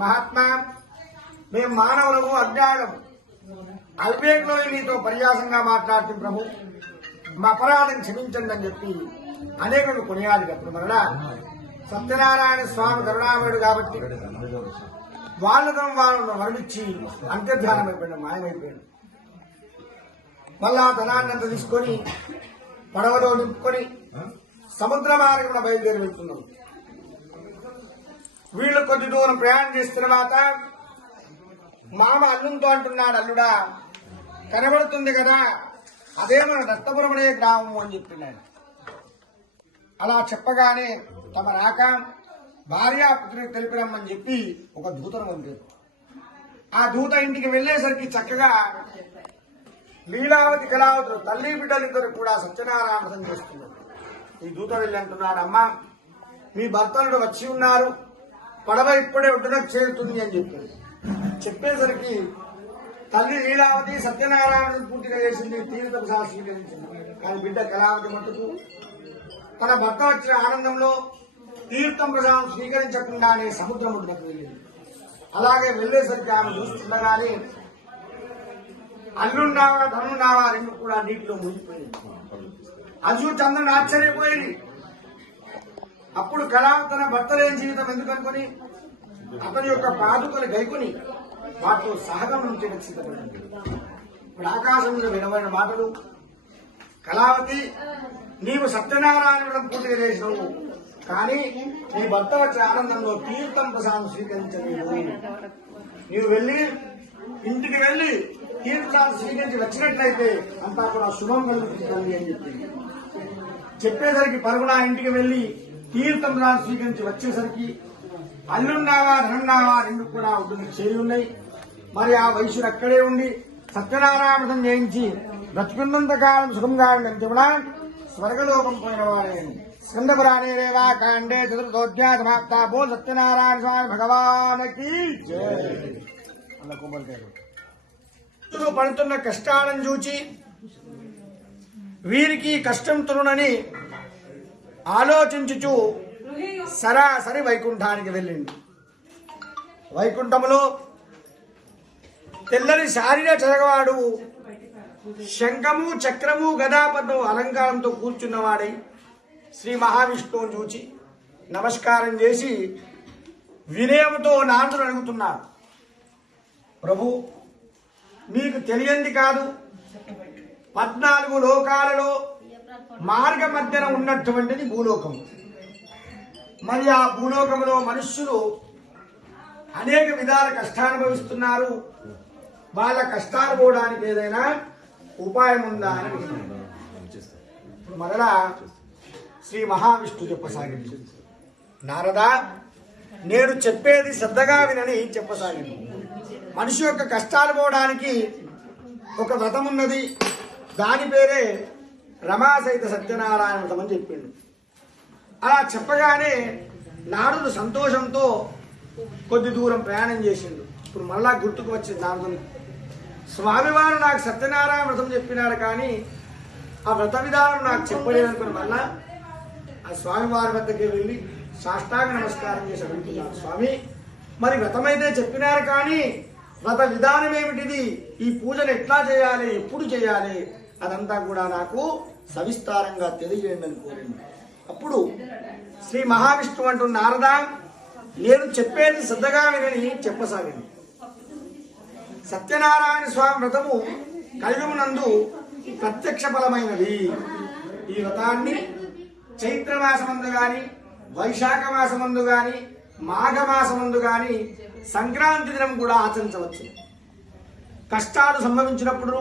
మహాత్మా, మేము మానవులకు అజ్ఞానం అల్పేట్లో నీతో పర్యాసంగా మాట్లాడుతున్న ప్రభు, మా అపరాధం క్షమించండి అని చెప్పి అనేకులు కొనియాడినప్పుడు మరలా సత్యనారాయణ స్వామి కరుణామయుడు కాబట్టి వాళ్ళతో వాళ్ళను మరణించి అంతర్ధానమైపోయాడు, మాయమైపోయాడు. మళ్ళా ధనాన్నంత తీసుకొని పడవలో నింపుకొని సముద్ర మార్గంలో బయలుదేరి వెళ్తున్నాం. వీళ్ళు కొద్ది దూరం ప్రయాణం చేసిన తర్వాత మామ అల్లుంతో అంటున్నాడు, అల్లుడా కనబడుతుంది కదా, అదే మన దత్తపురమనే గ్రామము అని చెప్పినాడు. అలా చెప్పగానే తమ రాక భార్యాపుత్రికి తెలిపిరమ్మని చెప్పి ఒక దూతను పంపారు. ఆ దూత ఇంటికి వెళ్లేసరికి చక్కగా లీలావతి కళావతులు తల్లి బిడ్డలిద్దరు కూడా సత్యనారాయణ చేస్తున్నారు. ఈ దూత వెళ్ళి అంటున్నాడు, అమ్మా మీ భర్తలు వచ్చి ఉన్నారు, పడవ ఇప్పుడే ఒడ్డునకు చేరుతుంది అని చెప్పారు. చెప్పేసరికి తల్లి లీలావతి సత్యనారాయణ పూర్తిగా చేసింది, తీర్థం స్వీకరించింది. కానీ బిడ్డ కళావతి మట్టుకు తన భర్త వచ్చిన ఆనందంలో తీర్థం ప్రసాదం స్వీకరించకుండానే సముద్రం ఒడ్డునకు వెళ్ళింది. అలాగే వెళ్లేసరికి ఆమె చూస్తుండగానే అల్లుండావా ధనుండావా రెండు కూడా నీటిలో మునిగిపోయింది. అది చూసి చంద్రుని ఆశ్చర్యపోయింది. అప్పుడు కళావతి తన భర్త లేని జీవితం ఎందుకనుకొని అతని యొక్క పాదుకలు గైకొని వాటితో సహగమనం చేయడానికి సిద్ధపడింది. ఇప్పుడు ఆకాశం మీద వినమైన మాటలు, కళావతి నీవు సత్యనారాయణ పూర్తిగా చేసినవు, కానీ నీ భర్త వచ్చే ఆనందంలో తీర్థం ప్రసాదం స్వీకరించలేదు. నీవు వెళ్లి ఇంటికి వెళ్లి తీర్థాలు స్వీకరించి వచ్చినట్లయితే అంతా కూడా శుభం కలుగుతుంది అని చెప్పింది. చెప్పేసరికి పరుగున ఇంటికి వెళ్లి తీర్థం ప్రసాదం స్వీకరించి వచ్చేసరికి అల్లున్నావా ధనున్నావా రెండు కూడా ఒడ్డున చేరి ఉన్నాయి. మరి ఆ వయసుడు అక్కడే ఉండి సత్యనారాయణ చేయించి బ్రతుకున్నంత కాలం సుఖంగా ఉందని కూడా స్వర్గలోకం పోయిన వాడే. స్కందపురాణే రేవా కాండే చతుర్థోధ్యాయ సమాప్త. బో సత్యనారాయణ స్వామి భగవానికి పడుతున్న కష్టాలను చూచి వీరికి కష్టం తరునని ఆలోచించుచు సరాసరి వైకుంఠానికి వెళ్ళింది. వైకుంఠములో తెల్లని శారీర చదగవాడు శంఖము చక్రము గదాపద్మ అలంకారంతో కూర్చున్నవాడై శ్రీ మహావిష్ణువును చూచి నమస్కారం చేసి వినయంతో నారదుడు అడుగుతున్నారు, ప్రభు మీకు తెలియంది కాదు, 14 లోకాలలో మార్గ మధ్యన ఉన్నటువంటిది భూలోకం. మరి ఆ భూలోకంలో మనుష్యులు అనేక విధాల కష్టాలు అనుభవిస్తున్నారు. వాళ్ళ కష్టాలు పోవడానికి ఏదైనా ఉపాయం ఉందా అని మరలా శ్రీ మహావిష్ణువు చెప్పసాగింది. నారదా, నేను చెప్పేది శ్రద్ధగా వినని చెప్పసాగింది. మనిషి యొక్క కష్టాలు పోవడానికి ఒక వ్రతం ఉన్నది, దాని పేరే రమాసహిత సత్యనారాయణ వ్రతం అని చెప్పిండు. అలా చెప్పగానే నారదుడు సంతోషంతో కొద్ది దూరం ప్రయాణం చేసిండు. ఇప్పుడు మళ్ళా గుర్తుకు వచ్చింది నారదుని, స్వామివారు నాకు సత్యనారాయణ వ్రతం చెప్పినాడు, కానీ ఆ వ్రత విధానం నాకు చెప్పలేదనుకుని మళ్ళా ఆ స్వామివారి వద్దకి వెళ్ళి సాష్టాంగ నమస్కారం చేసి అడుగుతున్నారు, స్వామి మరి వ్రతమైతే చెప్పినారు, కానీ వ్రత విధానం ఏమిటిది, ఈ పూజను ఎట్లా చేయాలి, ఎప్పుడు చేయాలి, అదంతా కూడా నాకు సవిస్తారంగా తెలియజేయండి అని కోరింది. అప్పుడు శ్రీ మహావిష్ణువు అంటూ, నారదా నేను చెప్పేది శ్రద్ధగా వినని చెప్పసాగింది. సత్యనారాయణ స్వామి వ్రతము కలియుగమునందు ప్రత్యక్ష ఫలమైనది. ఈ వ్రతాన్ని చైత్రమాసమందు గాని, వైశాఖ మాసమందు గాని, మాఘమాసమందు గాని, సంక్రాంతి దినం కూడా ఆచరించవచ్చు. కష్టాలు సంభవించినప్పుడు